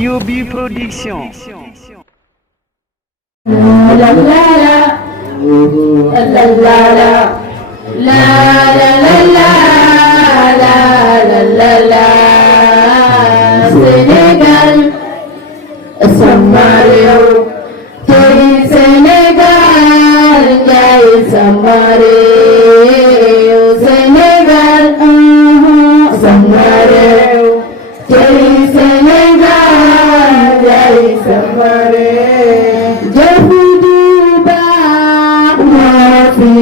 Biobi Production. La la la la la la la la la la la Sénégal sama réew tey Sénégal ngay sama réew Sénégal sama réew tey Sénégal ngay sama réew jëfu du baax moo fi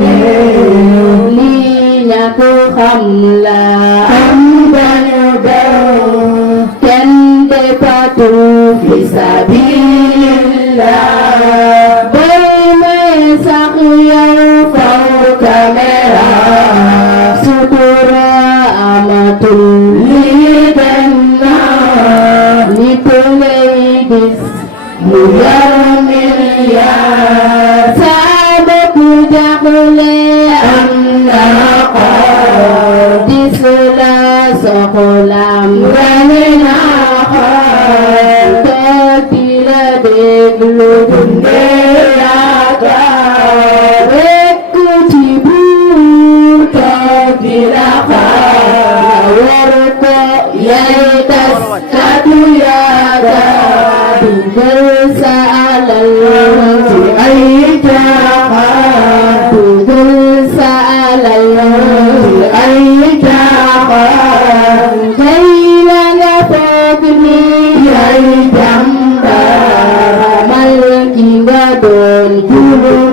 néew lii ñàkk xam la am dañu daw kenn defatu fi sabilillah bay may sax yow faw caméra sutura amatul lii dem na nit ngay gis mu yor milliard saa bopp jàppale am na ko dis la soxlaam nga ne naa ko toog di la déglu dundee yaakaar rekk ci buur toog di la xaar war ko yay tas kàddu yaakaar dugal sa alal ci ay caaxaan dugal sa alal ci ay caaxaan tey la nga foog ni yaay jàmbaar xamal ki nga doon julul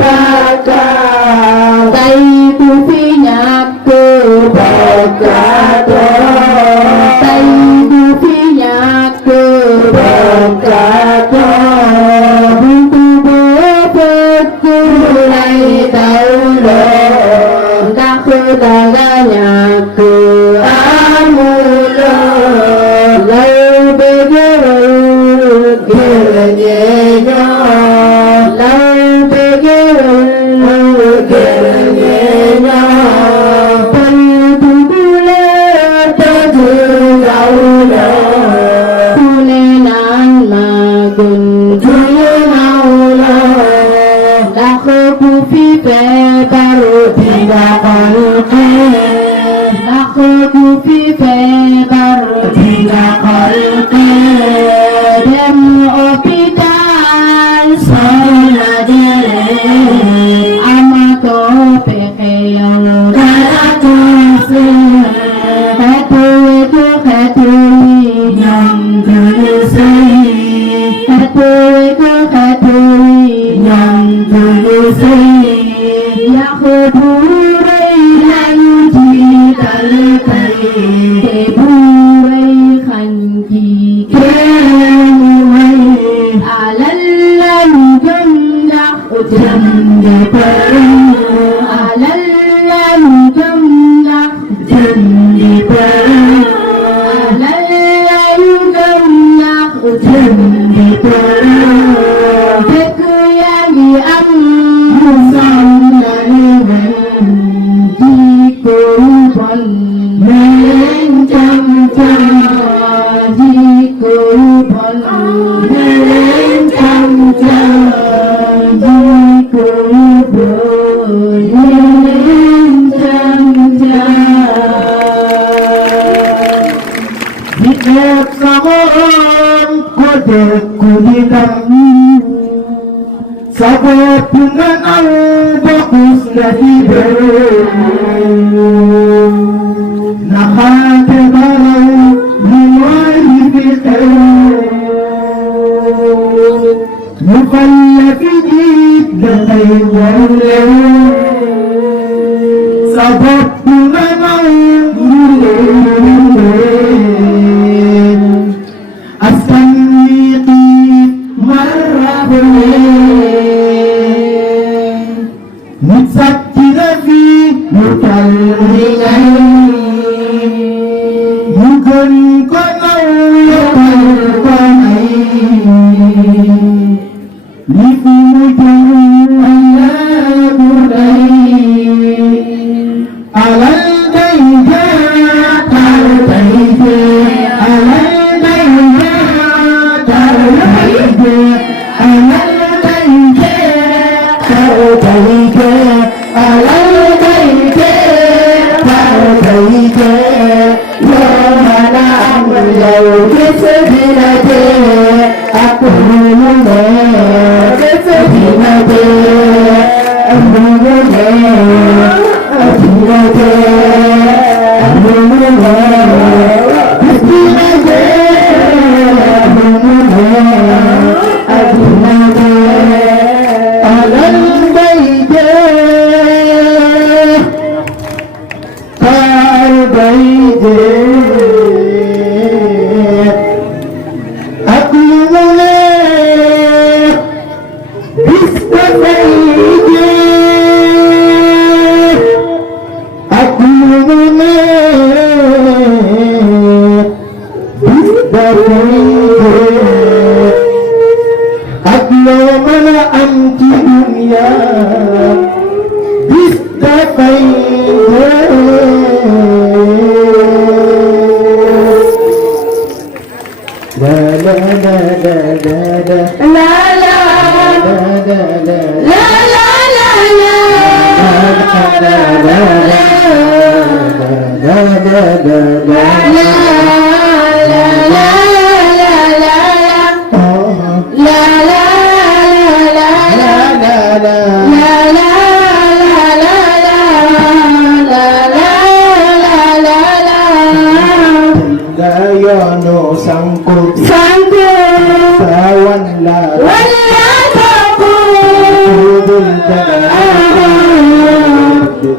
bàkkaar tey ku fi ñàkk bokkaatoo tey ku fi ñàkk bokkaatoo buntu boo fekk lay dawloo ndax danga ñàkk amuloo lay bëggewal gërëñeeñoo lay bëggewal gërëñeeñoo pël dugulee tëdd gawloo ku ne naan maa gën duñu nawloo ndax ku fi feebar dina xolqee ndax ku fi feebar dina xolqee dem hôpital soo la jëlee amatoo pexe yow dara tuuti xeetu wetu xeetu yi ñoom duñu sëy xeetu wetu xeetu yi ñoom duñu sëy yàq bu rëy lañu jiital tey te bu rëy xañ ki kenn way alal lañu gëm ndax jëm di përëm alal lañu gëm ndax jëm di përëm alal lañu gëm ndax jëm di përëm fekk yaa ngi am mu sànni leen jikko yu bon leen jam jam jikko yu bon leen jam jam jikko yu bon leen jam jam di def sa xool ko def ku di dam sa bopp nga naw bokus na di béy naxaate baraw li mooy li fi xew ñu fal la fi jiit dafay waru lew sa bopp nga naw ñu leen askan wi xiif mar rafet nit sàcc na fi mu tal li ngay mu gën ko naw yokkal ko ay li fi mu jëm Allah bu day alal day jaatal day alal day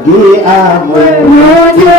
Di amul mudu